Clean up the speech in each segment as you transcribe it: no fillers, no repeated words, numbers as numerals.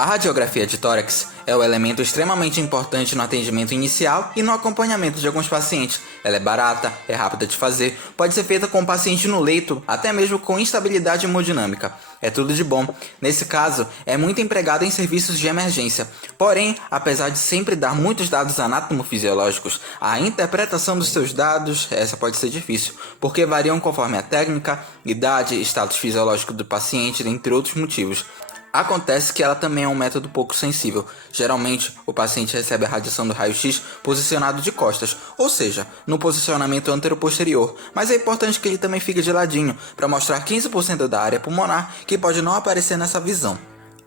A radiografia de tórax é o elemento extremamente importante no atendimento inicial e no acompanhamento de alguns pacientes. Ela é barata, é rápida de fazer, pode ser feita com o paciente no leito, até mesmo com instabilidade hemodinâmica. É tudo de bom. Nesse caso, é muito empregada em serviços de emergência. Porém, apesar de sempre dar muitos dados anatomofisiológicos, a interpretação dos seus dados, essa pode ser difícil, porque variam conforme a técnica, idade, status fisiológico do paciente, entre outros motivos. Acontece que ela também é um método pouco sensível. Geralmente, o paciente recebe a radiação do raio-x posicionado de costas, ou seja, no posicionamento anteroposterior, mas é importante que ele também fique de ladinho, para mostrar 15% da área pulmonar que pode não aparecer nessa visão.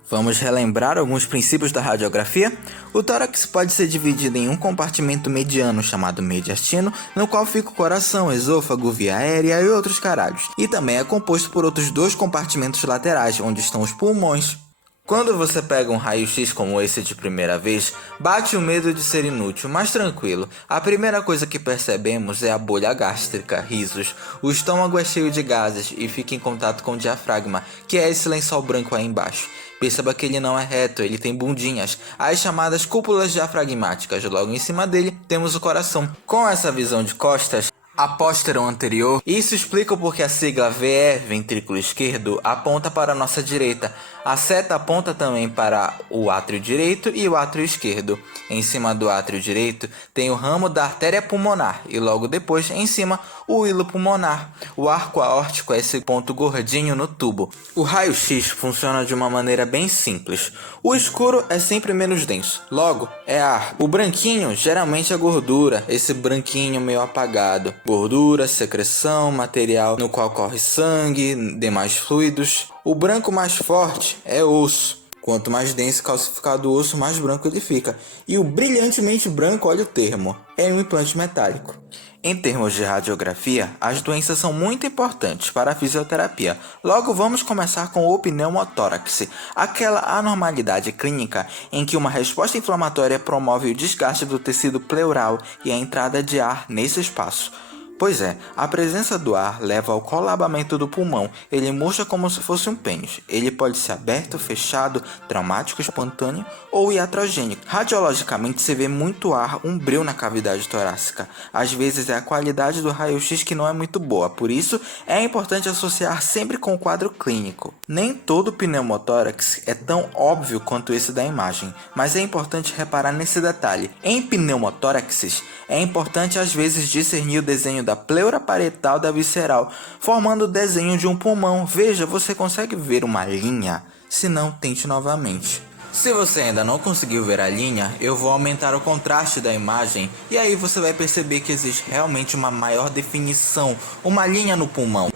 Vamos relembrar alguns princípios da radiografia? O tórax pode ser dividido em um compartimento mediano chamado mediastino, no qual fica o coração, esôfago, via aérea e outros caralhos. E também é composto por outros dois compartimentos laterais, onde estão os pulmões. Quando você pega um raio-x como esse de primeira vez, bate o medo de ser inútil, mas tranquilo. A primeira coisa que percebemos é a bolha gástrica, risos. O estômago é cheio de gases e fica em contato com o diafragma, que é esse lençol branco aí embaixo. Perceba que ele não é reto, ele tem bundinhas, as chamadas cúpulas diafragmáticas. Logo em cima dele temos o coração. Com essa visão de costas, a póstero anterior, isso explica o porquê a sigla VE, ventrículo esquerdo, aponta para a nossa direita. A seta aponta também para o átrio direito e o átrio esquerdo. Em cima do átrio direito tem o ramo da artéria pulmonar e logo depois, em cima, o hilo pulmonar. O arco aórtico é esse ponto gordinho no tubo. O raio-x funciona de uma maneira bem simples. O escuro é sempre menos denso, logo é ar. O branquinho geralmente é gordura, esse branquinho meio apagado. Gordura, secreção, material no qual corre sangue, demais fluidos. O branco mais forte é osso. Quanto mais denso e calcificado o osso, mais branco ele fica. E o brilhantemente branco, olha o termo, é um implante metálico. Em termos de radiografia, as doenças são muito importantes para a fisioterapia. Logo vamos começar com o pneumotórax, aquela anormalidade clínica em que uma resposta inflamatória promove o desgaste do tecido pleural e a entrada de ar nesse espaço. Pois é, a presença do ar leva ao colabamento do pulmão. Ele murcha como se fosse um pênis. Ele pode ser aberto, fechado, traumático, espontâneo ou iatrogênico. Radiologicamente se vê muito ar, um breu na cavidade torácica. Às vezes é a qualidade do raio-x que não é muito boa, por isso é importante associar sempre com o quadro clínico. Nem todo pneumotórax é tão óbvio quanto esse da imagem, mas é importante reparar nesse detalhe. Em pneumotóraxes, é importante às vezes discernir o desenho da pleura parietal da visceral, formando o desenho de um pulmão. Veja, você consegue ver uma linha? Se não, tente novamente. Se você ainda não conseguiu ver a linha, eu vou aumentar o contraste da imagem e aí você vai perceber que existe realmente uma maior definição, uma linha no pulmão.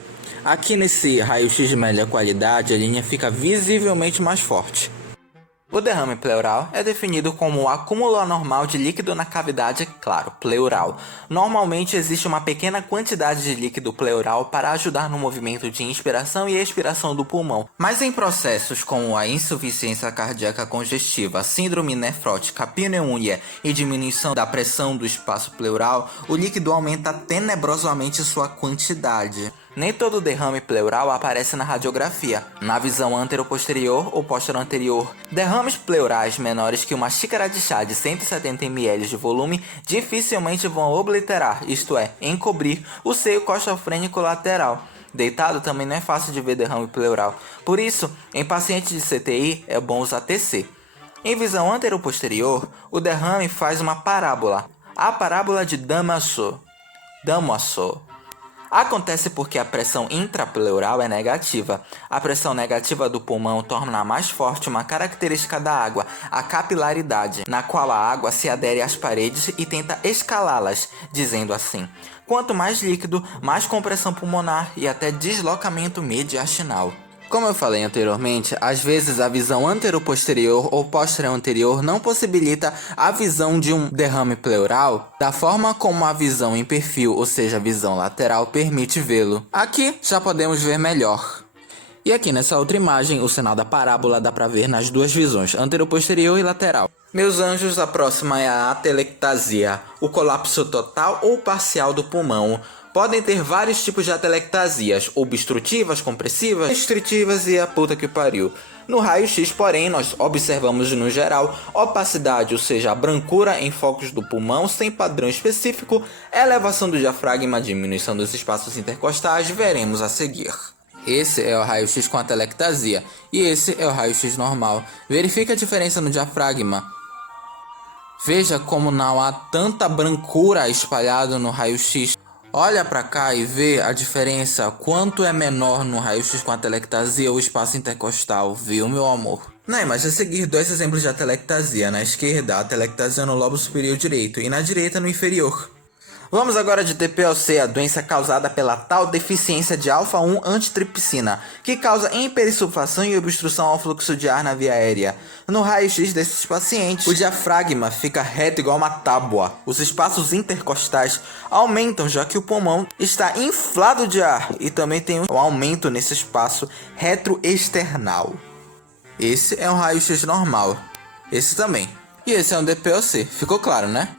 Aqui nesse raio-x de melhor qualidade, a linha fica visivelmente mais forte. O derrame pleural é definido como o acúmulo anormal de líquido na cavidade, claro, pleural. Normalmente existe uma pequena quantidade de líquido pleural para ajudar no movimento de inspiração e expiração do pulmão. Mas em processos como a insuficiência cardíaca congestiva, síndrome nefrótica, pneumonia e diminuição da pressão do espaço pleural, o líquido aumenta tenebrosamente sua quantidade. Nem todo derrame pleural aparece na radiografia. Na visão anteroposterior ou posterior-anterior, derrames pleurais menores que uma xícara de chá de 170 ml de volume dificilmente vão obliterar, isto é, encobrir, o seio costofrênico lateral. Deitado também não é fácil de ver derrame pleural. Por isso, em pacientes de CTI é bom usar TC. Em visão anteroposterior, o derrame faz uma parábola, a parábola de Damascus. Acontece porque a pressão intrapleural é negativa. A pressão negativa do pulmão torna mais forte uma característica da água, a capilaridade, na qual a água se adere às paredes e tenta escalá-las, dizendo assim: quanto mais líquido, mais compressão pulmonar e até deslocamento mediastinal. Como eu falei anteriormente, às vezes a visão anteroposterior ou posterior-anterior não possibilita a visão de um derrame pleural da forma como a visão em perfil, ou seja, a visão lateral, permite vê-lo. Aqui já podemos ver melhor. E aqui nessa outra imagem, o sinal da parábola dá para ver nas duas visões, anteroposterior e lateral. Meus anjos, a próxima é a atelectasia, o colapso total ou parcial do pulmão. Podem ter vários tipos de atelectasias, obstrutivas, compressivas, restritivas e a puta que pariu. No raio-x, porém, nós observamos no geral opacidade, ou seja, a brancura em focos do pulmão sem padrão específico, elevação do diafragma, diminuição dos espaços intercostais, veremos a seguir. Esse é o raio-x com atelectasia e esse é o raio-x normal. Verifique a diferença no diafragma. Veja como não há tanta brancura espalhada no raio-x. Olha para cá e vê a diferença, quanto é menor no raio-x com atelectasia o espaço intercostal, viu, meu amor? Na imagem a seguir, 2 exemplos de atelectasia. Na esquerda, a atelectasia no lobo superior direito e na direita no inferior. Vamos agora de TPOC, a doença causada pela tal deficiência de alfa-1 antitripsina, que causa hiperissuflação e obstrução ao fluxo de ar na via aérea. No raio-x desses pacientes, o diafragma fica reto igual uma tábua. Os espaços intercostais aumentam, já que o pulmão está inflado de ar, e também tem um aumento nesse espaço retroesternal. Esse é um raio-x normal. Esse também. E esse é um DPOC. Ficou claro, né?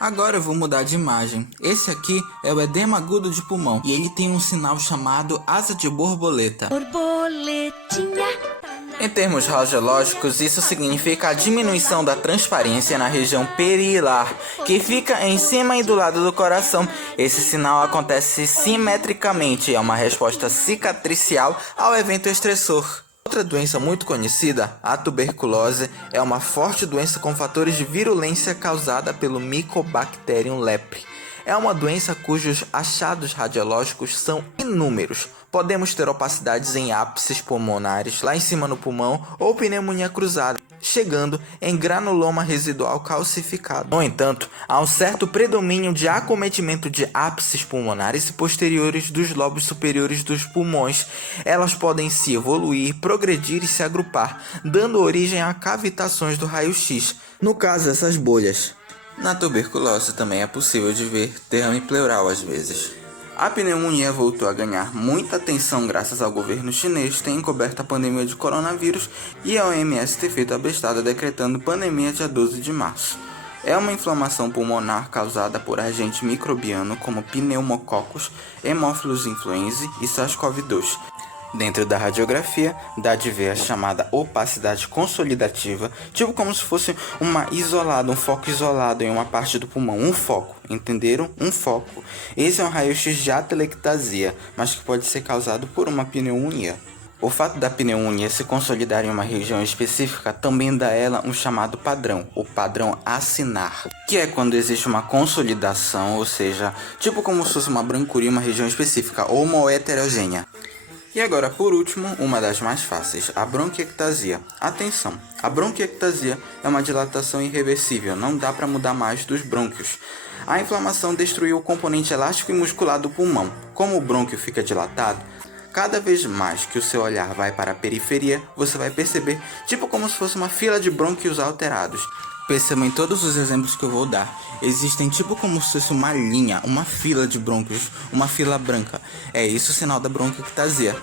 Agora eu vou mudar de imagem. Esse aqui é o edema agudo de pulmão e ele tem um sinal chamado asa de borboleta. Borboletinha. Em termos radiológicos, isso significa a diminuição da transparência na região perihilar, que fica em cima e do lado do coração. Esse sinal acontece simetricamente, é uma resposta cicatricial ao evento estressor. Outra doença muito conhecida, a tuberculose, é uma forte doença com fatores de virulência causada pelo Mycobacterium leprae. É uma doença cujos achados radiológicos são inúmeros. Podemos ter opacidades em ápices pulmonares, lá em cima no pulmão, ou pneumonia cruzada, chegando em granuloma residual calcificado. No entanto, há um certo predomínio de acometimento de ápices pulmonares e posteriores dos lobos superiores dos pulmões. Elas podem se evoluir, progredir e se agrupar, dando origem a cavitações do raio-x, no caso essas bolhas. Na tuberculose também é possível de ver derrame pleural às vezes. A pneumonia voltou a ganhar muita atenção graças ao governo chinês ter encoberto a pandemia de coronavírus e a OMS ter feito a bestada decretando pandemia dia 12 de março. É uma inflamação pulmonar causada por agente microbiano como pneumococcus, Haemophilus influenzae e SARS-CoV-2. Dentro da radiografia, dá de ver a chamada opacidade consolidativa, tipo como se fosse um foco isolado em uma parte do pulmão, um foco, entenderam? Um foco. Esse é um raio-x de atelectasia, mas que pode ser causado por uma pneumonia. O fato da pneumonia se consolidar em uma região específica também dá a ela um chamado padrão, o padrão acinar, que é quando existe uma consolidação, ou seja, tipo como se fosse uma brancura em uma região específica, ou uma heterogênea. E agora, por último, uma das mais fáceis, a bronquiectasia. Atenção, a bronquiectasia é uma dilatação irreversível, não dá para mudar mais dos brônquios. A inflamação destruiu o componente elástico e muscular do pulmão. Como o brônquio fica dilatado, cada vez mais que o seu olhar vai para a periferia, você vai perceber, tipo como se fosse uma fila de brônquios alterados. Percebam em todos os exemplos que eu vou dar, existem tipo como se fosse uma linha, uma fila de brônquios, uma fila branca. É isso o sinal da bronquiectasia.